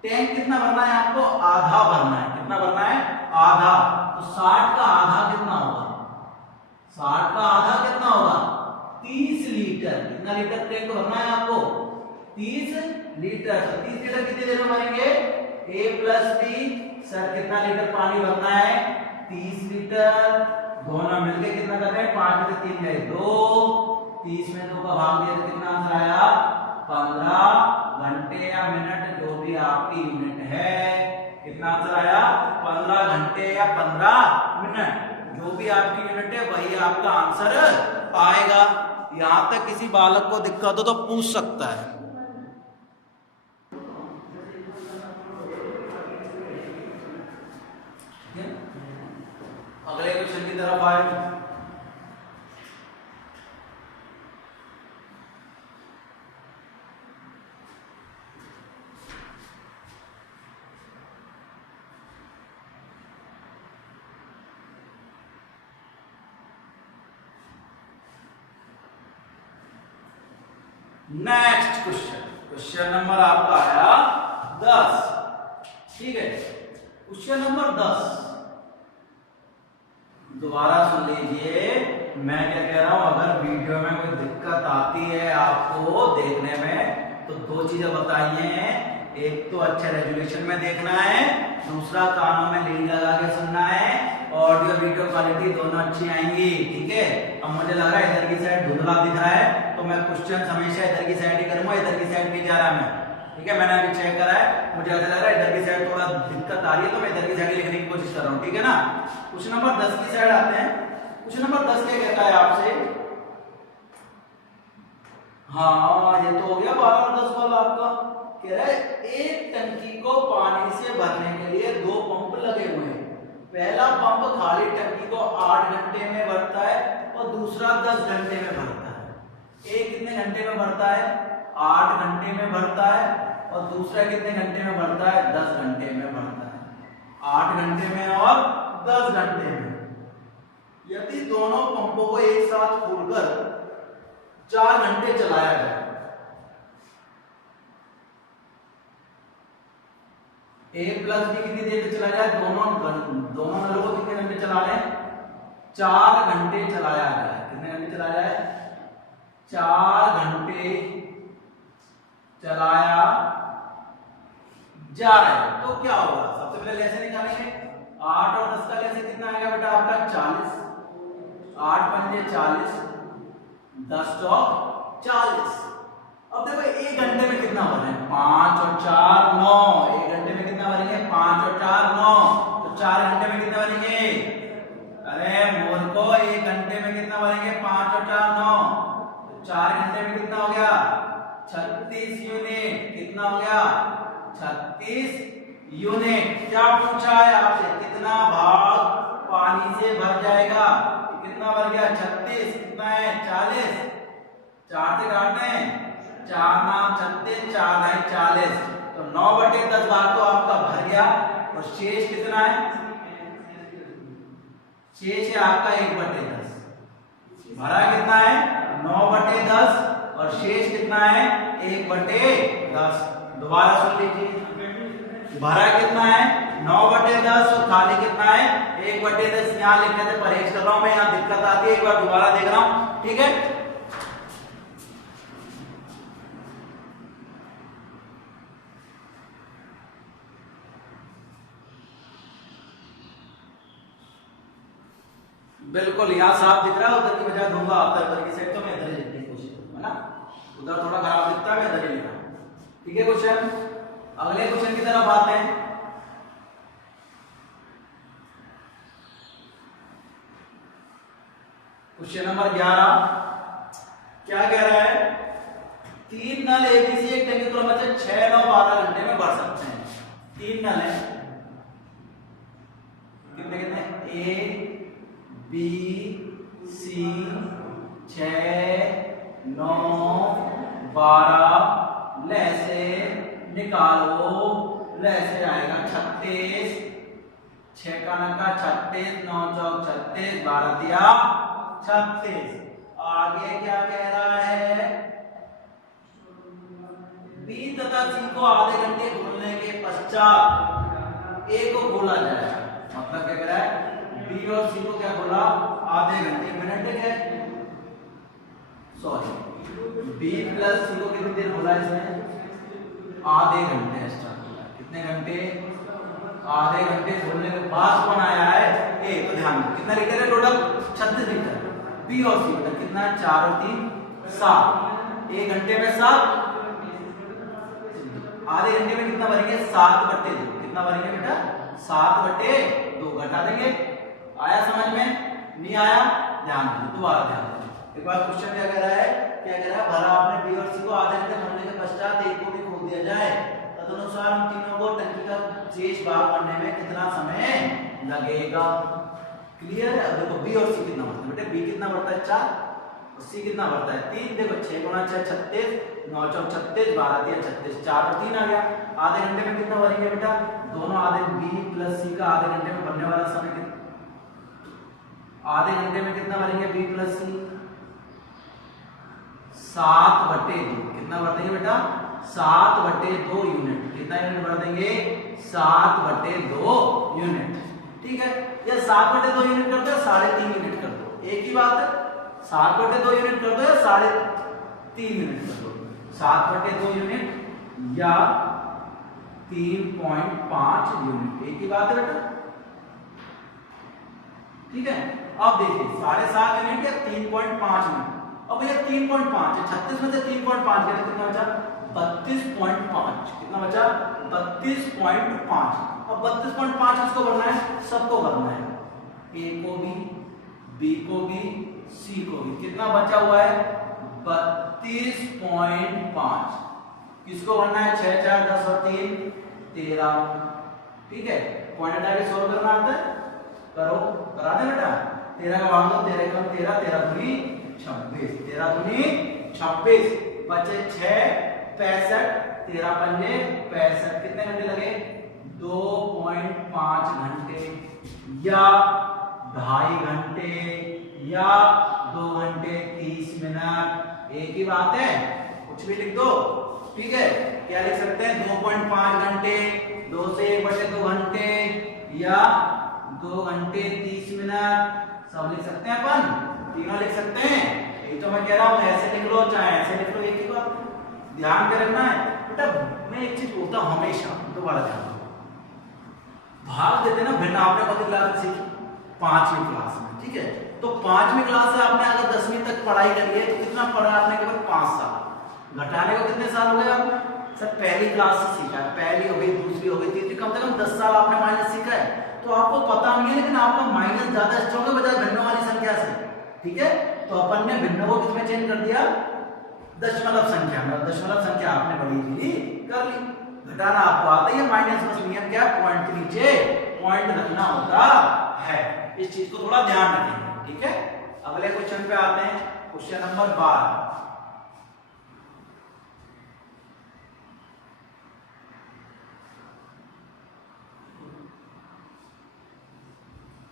टैंक कितना भरना है आपको आधा भरना है। कितना भरना है आधा, तो 60 का आधा कितना होगा 60 का आधा कितना होगा 30 लीटर। कितना लीटर टैंक को भरना है आपको 30 लीटर। तो 30 लीटर कितनी देर में भरेंगे A + B। सर कितना लीटर पानी भरना है 30 लीटर। दोनों मिलके कितना कर रहे हैं 5 में से 3 गए 2, 30 में 2 का भाग दिया तो कितना आंसर आया 15 घंटे या मिनट, जो भी आपकी यूनिट है। कितना आंसर आया 15 घंटे या 15 मिनट, जो भी आपकी यूनिट है वही आपका आंसर आएगा। यहां तक किसी बालक को दिक्कत हो तो पूछ सकता है। अगले क्वेश्चन की तरफ आए। नेक्स्ट क्वेश्चन, क्वेश्चन नंबर आपका आया 10। ठीक है, क्वेश्चन नंबर 10 दोबारा सुन लीजिए। मैं क्या कह रहा हूं, अगर वीडियो में कोई दिक्कत आती है आपको देखने में तो दो चीजें बताइए, एक तो अच्छे रेजोल्यूशन में देखना है, दूसरा कानों में लीड लगा के सुनना है। ऑडियो वीडियो क्वालिटी दोनों अच्छी आएंगी। ठीक है, अब मुझे लग रहा है इधर की साइड धुंधला दिख रहा है तो मैं क्वेश्चन हमेशा इधर की साइड ही करूंगा, इधर की साइड नहीं जा रहा मैं। ठीक है, मैंने अभी चेक करा है, मुझे ऐसा लग रहा है इधर की साइड थोड़ा दिक्कत आ रही है तो मैं इधर की साइड लिखने की कोशिश कर रहा हूँ। ठीक है ना, क्वेश्चन नंबर 10 की साइड आते हैं। क्वेश्चन नंबर 10 क्या कहता है आपसे, हाँ ये तो हो गया 12 और 10 वाला आपका। कह रहा है एक टंकी को पानी से भरने के लिए दो पंप लगे हुए हैं। पहला पंप खाली टंकी को 8 घंटे में भरता है और दूसरा 10 घंटे में भरता है। एक कितने घंटे में भरता है? 8 घंटे में भरता है और दूसरा कितने घंटे में भरता है? 10 घंटे में भरता है। 8 घंटे में और 10 घंटे में। यदि दोनों पंपों को एक साथ खोलकर 4 घंटे चलाया जाए, ए प्लस बी कितनी देर तक चलाया जाए? दोनों नलों को कितने घंटे चला रहे हैं? 4 घंटे चलाया जाए। कितने घंटे चलाया जाए? 4 घंटे चलाया जा रहा है तो क्या होगा? सबसे पहले लैसे निकालेंगे। 8 और 10 का लैसे कितना आएगा बेटा आपका? 40। 8 पंजे 40, 10 चौक 40। अब देखो एक घंटे में कितना भरे? 5 और 4 9। एक घंटे में कितना भरेंगे? 5 और 4 9। तो 4 घंटे में कितना भरेंगे? अरे मूर्खो, एक घंटे में कितना भरेंगे? 5 और 4 9। तो 4 घंटे में कितना हो गया? 36 यूनिट। कितना हो गया? 36 यूनिट। क्या पूछा है आपसे? कितना भाग पानी से भर जाएगा? कितना भर गया? 36। कितना है? 40। 4 से काटते हैं, 4 नाम 36, 4 नाम 40। तो 9/10 भाग तो आपका भर गया और शेष कितना है? शेष है आपका 1/10। भरा कितना है? 9/10 और शेष कितना है? 1/10। दोबारा सुन लीजिए, भरा कितना है? 9/10 और खाली कितना है? 1/10। यहां लिखने से परहेज कर रहा हूं मैं, यहां दिक्कत आती है, एक बार दोबारा देख रहा हूं। ठीक है, बिल्कुल यहां साफ दिख रहा है, उधर की बजाय दूंगा आपका इधर की साइड, तो मैं इधर लिखने की कोशिश करूंगा ना, उधर थोड़ा खराब दिखता है, मैं इधर ही लिख रहा हूं। ठीक है, क्वेश्चन अगले क्वेश्चन की तरफ आते हैं। क्वेश्चन नंबर 11 क्या कह रहा है? 3 नल एबीसी एक टंकी को मतलब 6 9 12 घंटे में भर सकते हैं। 3 नल है, कितने कितने? A B C 6 9 12। लैसे निकालो, लैसे आएगा 36। 6 का नका 36, 9 चौक 36, 12 दिया 36। आगे क्या कह रहा है? बी तथा सी को आधे घंटे खोलने के पश्चात ए को खोला जाए। मतलब क्या कह रहा है? बी और सी को क्या खोला? आधे घंटे। मिनट है, सॉरी, बी प्लस सी को कितनी देर खोला इसमें? आधे घंटे एक्स्ट्रा खोला। कितने घंटे? आधे घंटे खोलने के बाद कौन आया है? ए। तो ध्यान दो, कितना लीटर है टोटल? 36 लीटर। बी और सी मतलब कितना है? 4 और 3 7। एक घंटे में 7, आधे घंटे में कितना भरेंगे? 7/2। कितना भरेंगे बेटा? 7/2 घटा देंगे। आया समझ में? नहीं आया? ध्यान दो, दोबारा ध्यान दो। एक बार क्वेश्चन क्या कह रहा है? क्या कह रहा है? भरा आपने बी और सी को आधे घंटे भरने के पश्चात एक को भी खोल दिया जाए, तदनुसार उन तीनों को टंकी का शेष भाग भरने में कितना समय लगेगा? क्लियर है? अब देखो बी और सी कितना भरता है बेटे? बी कितना भरता है? 4 और सी कितना भरता है? 3। देखो 6 गुणा 6 36, 9 चौक 36, 12 दिया 36, 4 और 3 आ गया। आधे घंटे में कितना भरेंगे बेटा? दोनों आधे, बी प्लस सी का आधे घंटे में भरने वाला समय कितना? आधे घंटे में कितना भरेंगे? बी प्लस सी 7/2 कितना भर देंगे बेटा 7/2 यूनिट। कितना यूनिट भर देंगे 7/2 यूनिट। ठीक है, या 7/2 यूनिट कर दो या 3.5 यूनिट कर दो, एक ही बात है। 7/2 यूनिट कर दो या 3.5 यूनिट कर दो, 7/2 यूनिट या 3.5 यूनिट, एक ही बात है बेटा। ठीक है, अब देखिए 7.5 यूनिट या 3.5 यूनिट। अब भैया 3.5 है, 36 में से 3.5 गया तो कितना बचा 32.5। कितना बचा 32.5। अब 32.5 किसको करना है, सबको करना है, ए को भी, बी को भी, सी को भी। कितना बचा हुआ है 32.5। किसको करना है 6 4 10 और 3 13। ठीक है, पॉइंट हटा के सॉल्व करना आता है, करो, करा दे बेटा। 13 का भाग दो, 13 का 13, 13 दूनी 26, 13 दूनी 26, बचे 6 65, 13 पंजे 65। कितने घंटे लगे 2.5 घंटे या 2.5 घंटे या 2 घंटे 30 मिनट, एक ही बात है, कुछ भी लिख दो। ठीक है, क्या लिख सकते हैं 2.5 घंटे, 2 से 1/2 घंटे या 2 घंटे 30 मिनट, सब लिख सकते हैं अपन, तीनों लिख सकते हैं। यही तो मैं कह रहा हूं, ऐसे लिख लो चाहे ऐसे लिख लो, एक ही बात। ध्यान में रखना है बेटा, मैं एक चीज बोलता हूं हमेशा, दोबारा ध्यान दो, भाग देते ना भिन्न। आपने कौन सी क्लास में सीखी 5वीं क्लास में। ठीक है, तो 5वीं क्लास से आपने अगर 10वीं तक पढ़ाई करी है तो कितना पढ़ा आपने, केवल 5 साल। घटाने को कितने साल हो गए आपने, सर पहली क्लास से सीखा है, पहली हो गई, दूसरी हो गई, तीसरी, कम से कम 10 साल आपने माइनस सीखा है। तो आपको पता नहीं है, लेकिन आपका माइनस ज्यादा स्ट्रॉन्ग है बजाय भिन्नों वाली संख्या से। ठीक है, तो अपन ने भिन्नों को किसमें चेंज कर दिया, दशमलव संख्या में। दशमलव संख्या आपने बड़ी इजीली कर ली। घटाना आपको आता है, माइनस बस नियम क्या, पॉइंट के नीचे पॉइंट रखना होता है। इस चीज को थोड़ा ध्यान रखेंगे। ठीक है, अगले क्वेश्चन पे आते हैं, क्वेश्चन नंबर 12।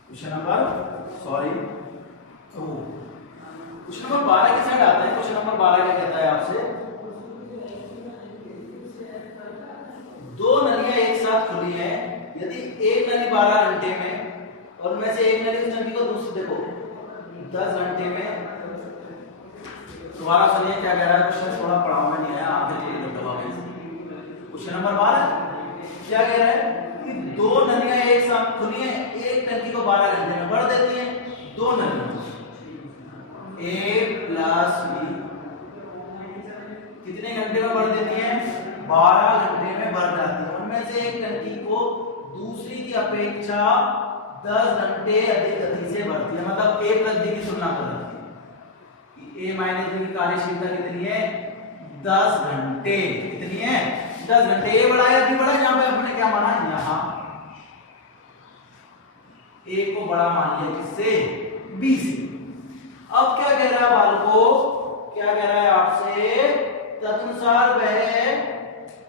क्वेश्चन नंबर 12 की साइड आता है। क्वेश्चन नंबर 12 क्या कहता है आपसे, दो नलियां एक साथ खुली हैं, यदि एक नली 12 घंटे में और उनमें से एक नली उस नली को दूसरी देखो 10 घंटे में। दोबारा सुनिए क्या कह रहा है क्वेश्चन, थोड़ा पढ़ाओ में नहीं आया, आगे चलिए दबा में। क्वेश्चन नंबर 12 क्या कह रहा है कि दो नलियां एक साथ खुली हैं, एक नली को 12 घंटे में भर देती हैं। दो नलियां A प्लस B कितने घंटे में भर देती हैं, 12 घंटे में भर जाती है। उनमें से एक टंकी को दूसरी की अपेक्षा 10 घंटे अधिक गति से भरती है, मतलब A प्लस B की तुलना कर रही है। A माइनस B की कार्यशीलता कितनी है 10 घंटे। कितनी है 10 घंटे। A बड़ा या B बड़ा, यहाँ पे आपने क्या माना, यहाँ A को बड़ा मान लिया किससे, B से। अब क्या कह रहा है बालको, क्या कह रहा है आपसे, तदनुसार वह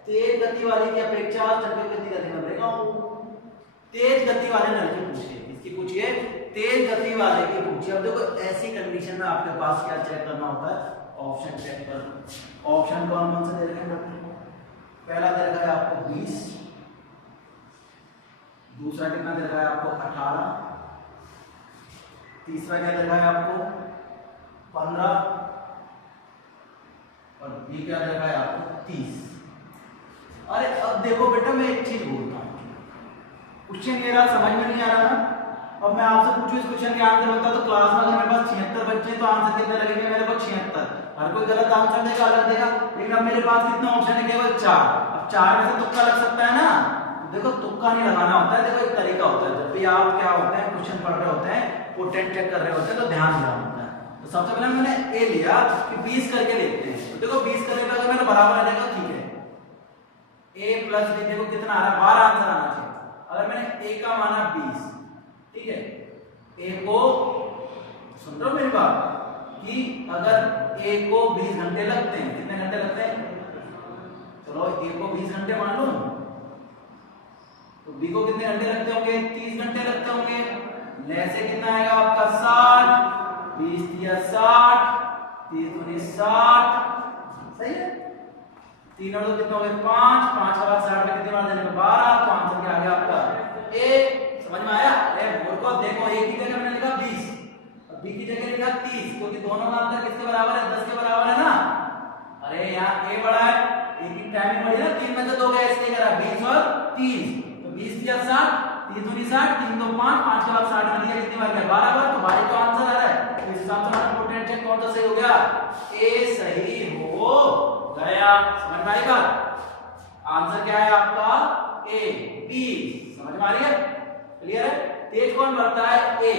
तेज गति वाली की अपेक्षा चक्र गति में बढ़ेगा। तेज गति वाले नल की पूछिए, इसकी पूछिए तेज गति वाले की पूछिए। अब देखो ऐसी कंडीशन में आपके पास क्या चेक करना होता है, ऑप्शन चेक करना। ऑप्शन कौन कौन से दे रखे हैं, पहला दे रखा है आपको 20, दूसरा कितना दे रखा है आपको 18, तीसरा क्या दे रखा है आपको 15 और ये क्या दे रखा है आपको 30। अरे अब देखो बेटा, मैं एक चीज बोलता हूँ, क्वेश्चन मेरा समझ में नहीं आ रहा ना। अब मैं आपसे पूछूं इस क्वेश्चन के आंसर बता, तो क्लास में अगर मेरे पास 76 बच्चे तो आंसर कितने लगेंगे मेरे को 76। हर कोई गलत आंसर देगा, अलग देगा, लेकिन अब मेरे पास कितना ऑप्शन है, केवल 4। अब 4 में से तुक्का लग सकता है ना, देखो तुक्का नहीं लगाना होता है। देखो एक तरीका होता है, जब भी आप क्या होता है क्वेश्चन पढ़ रहे होते हैं, पोटेंट चेक कर रहे होते हैं, तो ध्यान देना होता है। तो सबसे पहले मैंने ए लिया कि 20 करके लेते हैं, तो देखो 20 करने पे अगर मेरा बराबर आ जाएगा ठीक है, a प्लस b देखो कितना आ रहा है 12 आंसर आना चाहिए। अगर मैंने a का माना 20, ठीक है, a को सुन रहे हो मेरी बात, कि अगर a को 20 घंटे लगते हैं, कितने घंटे लगते हैं, चलो a को 20 घंटे मान लो, तो b को कितने घंटे लगते होंगे 30 घंटे लगते होंगे। ले से कितना आएगा आपका 60, 20 या 60, 30 दूनी 60, सही है। 3 और 2 कितना हो गए 5, 5 के बाद 60 में कितनी बार देने को 12, तो आंसर क्या आ गया आपका ए। समझ में आया? अरे को देखो ए की जगह मैंने लिखा 20 और बी की जगह लिखा 30, क्योंकि दोनों का अंतर किसके बराबर है 10 के बराबर है ना। अरे यहाँ ए बड़ा है, ए की टाइमिंग बड़ी है ना, 3 में से 2 गया इसलिए करा 20 और 30, तो 20 दिया 60, 30 दूनी 60, 3 2 5, 5 के बाद 60 में दिया कितनी बार गया 12 बार, तो भाई तो आंसर आ रहा है। तो इस हिसाब से हमारा पोटेंशियल कौन सा सही हो गया, ए सही हो गया। समझ में आएगा? आंसर क्या है आपका ए, बी। समझ में आ रही है? क्लियर है? तेज कौन बढ़ता है ए,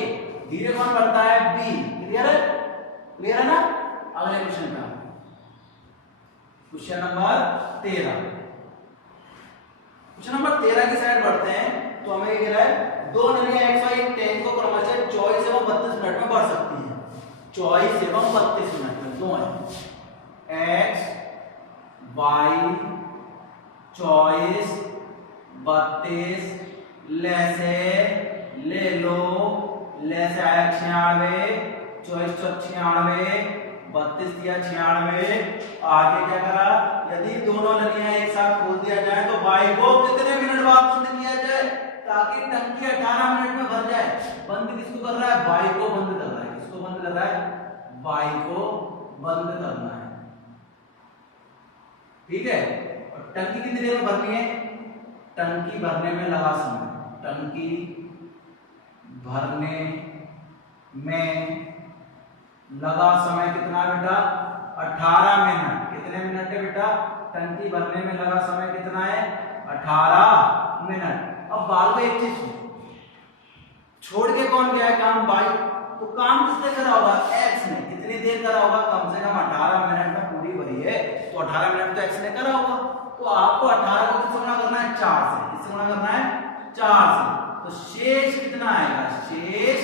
धीरे कौन बढ़ता है बी। क्लियर है? क्लियर है ना? अगले क्वेश्चन का क्वेश्चन नंबर 13। क्वेश्चन नंबर 13 की साइड बढ़ते हैं। तो हमें ये कह रहा है दो नलियां एक्स वाई टेन को क्रमशः 24 एवं 32 मिनट में बढ़ सकती हैं। 24 एवं 32 मिनट में दो है एक्स वाई 24 32 लेसे ले लो लेसे आया 96 24 96 32 दिया 96। आगे क्या करा, यदि दोनों नलियां एक साथ खोल दिया जाए तो वाई को कितने मिनट बाद बंद किया जाए ताकि टंकी 18 मिनट में भर जाए। बंद किसको कर रहा है, वाई को बंद कर रहा है। किसको बंद कर रहा है, वाई को बंद करना है। ठीक है, और टंकी कितनी देर में भरनी है, टंकी भरने में लगा समय, टंकी भरने में लगा समय कितना बेटा 18 मिनट। कितने मिनट है बेटा, टंकी भरने में लगा समय कितना है 18 मिनट। अब बाल को एक चीज छोड़ के कौन गया है काम, बाई, तो काम किसने करा होगा, एक्स ने। कितनी देर करा होगा, कम से कम 18 मिनट में पूरी भरी है, तो 18 मिनट तो एक्स ने करा होगा। तो आपको 18 को किससे गुणा करना है, 4 से। किससे गुणा करना है, 4 से। तो शेष कितना आएगा, शेष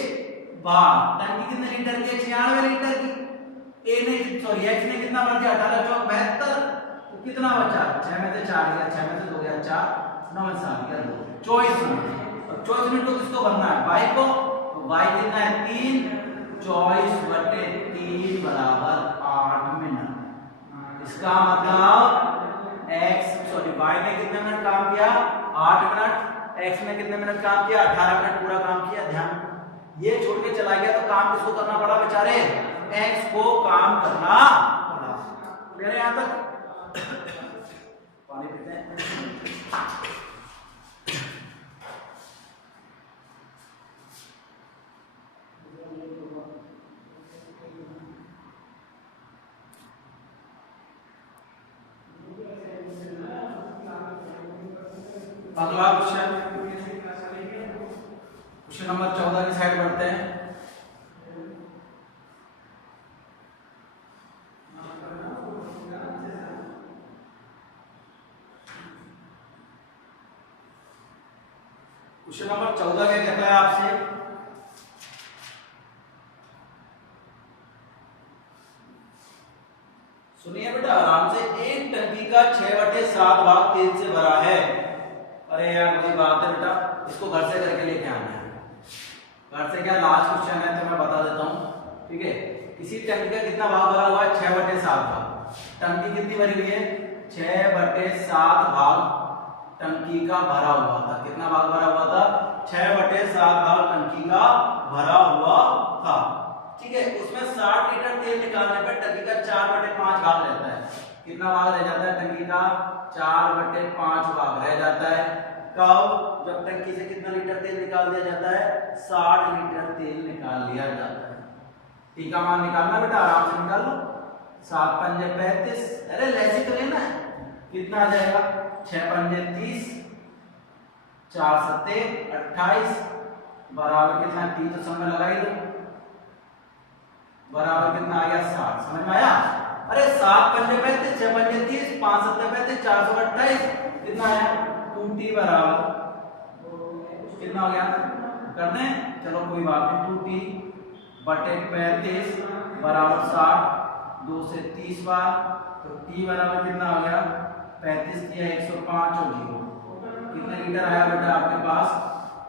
भाग टंकी कितने लीटर की, 96 लीटर की। ए ने सॉरी एक्स ने कितना भर दिया 18 चौक 72, तो कितना बचा 6 में से 4 गया, 6 में से 2 गया 4, 9 में से 7 गया 2, 24 मिनट। और 24 मिनट को किसको भरना है, वाई को। तो वाई कितना है 3, 24/3 बराबर 8 मिनट। इसका मतलब एक्स सॉरी वाई ने कितने मिनट काम किया 8 मिनट, एक्स ने कितने मिनट काम किया 18 मिनट पूरा काम किया। ध्यान, ये छोड़ के चला गया तो काम किसको करना पड़ा बेचारे, एक्स को काम करना पड़ा। मेरे यहां तक पानी पीते हैं। अगला क्वेश्चन, क्वेश्चन नंबर 14 की साइड बढ़ते हैं। क्वेश्चन नंबर 14 क्या कहता है आपसे, सुनिए बेटा आराम से। एक टंकी का 6/7 भाग तेल से भरा है। अरे यार वही बात है बेटा, इसको घर से करके लेके आना है। घर से क्या, लास्ट क्वेश्चन है तो मैं बता देता हूँ। ठीक है, किसी टंकी का कितना भाग भरा हुआ है 6/7 भाग। टंकी कितनी भरी हुई है 6/7 भाग टंकी का भरा हुआ था। कितना भाग भरा हुआ था 6/7 भाग टंकी का भरा हुआ था। ठीक है, उसमें 60 लीटर तेल निकालने पर टंकी का 4/5 भाग रहता है। कितना भाग रह जाता है, टंकी का 4/5 भाग रह जाता है। कब, जब टंकी से कितना लीटर तेल निकाल दिया जाता है 60 लीटर तेल निकाल लिया जाता है। टी का मान निकालना बेटा, आराम से निकाल लो। 7 पंजे 35, अरे लैसी तो लेना है। कितना आ जाएगा 6 पंजे 30, 4 सत्ते 28 बराबर कितना, 3 तो समय लगा ही दो, बराबर कितना आ गया 60। समझ में आया? अरे 7 पंजे 35, 6 पंजे 30, 5 सत्ते 35, 428 कितना आया 2t बराबर कितना हो गया, कर दें चलो कोई बात नहीं। 2t/35 बराबर 60, 2 से 30 बार, तो t बराबर कितना हो गया 35 दिया 105 और 0। कितने लीटर आया बेटा आपके पास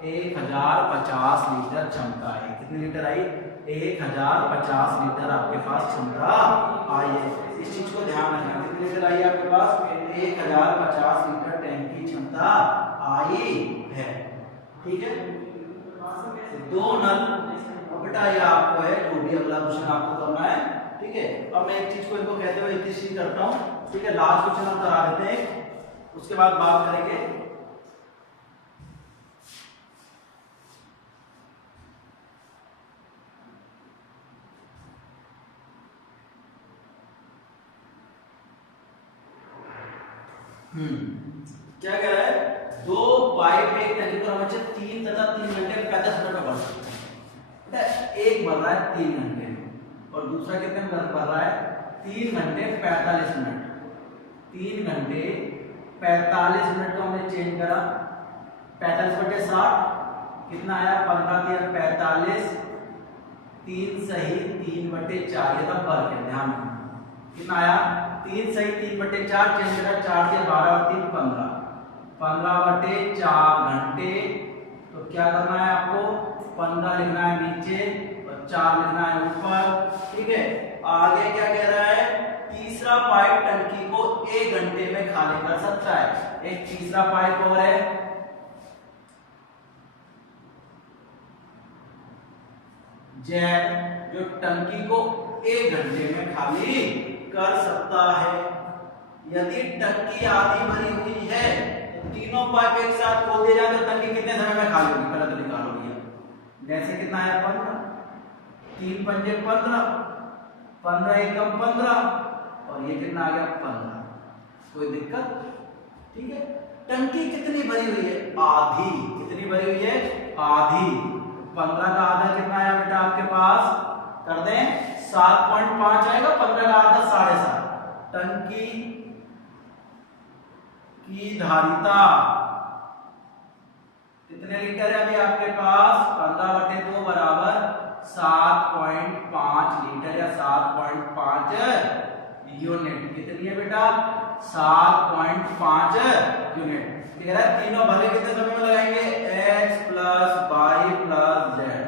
1050 लीटर क्षमता है। कितनी लीटर आई 1050 लीटर आपके पास क्षमता आई है। इस चीज को ध्यान रखना, कितनी लीटर आई है आपके पास? 1050 लीटर टैंक की क्षमता आई है। ठीक है, दो नल। अब बेटा ये आपको है जो भी अगला क्वेश्चन आपको करना है। ठीक है, अब मैं एक चीज को इनको कहते हुए इतनी चीज करता हूँ। ठीक है, लास्ट क्वेश्चन हम करा देते हैं, उसके बाद बात करेंगे। क्या कह रहा है? दो पाइप एक टंकी पर हमें 3 तथा 3 घंटे 35 मिनट में भर सकते हैं। एक भर रहा है 3 घंटे में और दूसरा कितने में भर रहा है? 3 घंटे 45 मिनट। 3 घंटे 45 मिनट को हमने चेंज करा, 45 बटे 60 कितना आया? 15 या 45, 3 सही 3 बटे 4, ये सब भर के ध्यान कितना आया? 3 सही 3 बटे 4 चेंज करा, 4 से 12 और 3 15, 15 बटे 4 घंटे। तो क्या करना है आपको? 15 लिखना है नीचे और 4 लिखना है ऊपर। ठीक है, आगे क्या कह रहा है? तीसरा पाइप टंकी को 1 घंटे में खाली कर सकता है। एक तीसरा पाइप और है, जेड, जो टंकी को 1 घंटे में खाली कर सकता है। यदि टंकी आधी भरी हुई है तो तीनों पाइप एक साथ खोल दिए जाए तो टंकी कितने समय में खाली होगी? पहले तो निकालो भैया। जैसे कितना है? 15, 3 पंजे 15, 15 एकम 15 और ये कितना आ गया? 15। कोई दिक्कत? ठीक है, टंकी कितनी भरी हुई है? आधी। कितनी भरी हुई है? आधी। 15 का आधा कितना आया बेटा आपके पास? कर दें 7.5 आएगा। 15 का आधा 7.5। टंकी की धारिता कितने लीटर है अभी आपके पास? 15 बटे 2 बराबर 7.5 लीटर या 7.5 यूनिट। कितनी है बेटा? 7.5 यूनिट। कह रहा है तीनों भले कितने समय में लगाएंगे? x plus Y plus Z.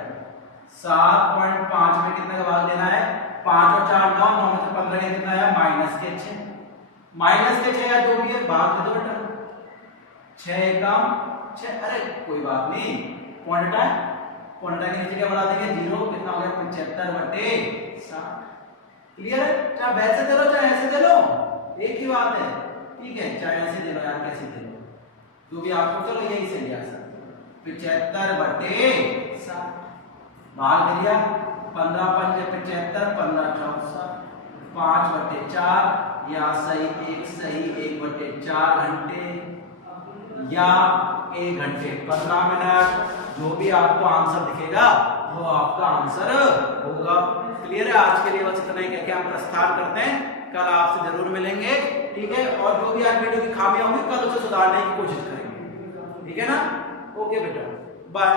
7.5 में कितने का भाग देना है? 5 और 4 9, 9 में से 15 का कितना है? माइनस के 6। माइनस के 6 या जो भी है भाग दे दो बेटा। 6 एकम 6। अरे कोई बात नहीं, पॉइंट है, पॉइंट के नीचे क्या बढ़ा देंगे? 0। कितना हो गया? 75 बटे 60। क्लियर है? चाहे वैसे दे लो चाहे ऐसे दे लो, एक ही बात है। ठीक है, चाहे ऐसे दे लो यार कैसे दे लो, जो भी आपको चलो यही से लिया सर। 75 बटे 60 भाग दे दिया। 15 पंजे 75, 15 64, 5 बटे 4 या सही 1 बटे 4 घंटे या 1 घंटे 15 मिनट। जो भी आपको आंसर दिखेगा वो आपका आंसर होगा। क्लियर है? आज के लिए बस इतना ही कह के हम प्रस्थान करते हैं। कल आपसे जरूर मिलेंगे। ठीक है, और जो भी आज वीडियो की खामियां होंगी कल उसे सुधारने की कोशिश करेंगे। ठीक है ना? ओके बेटा, बाय।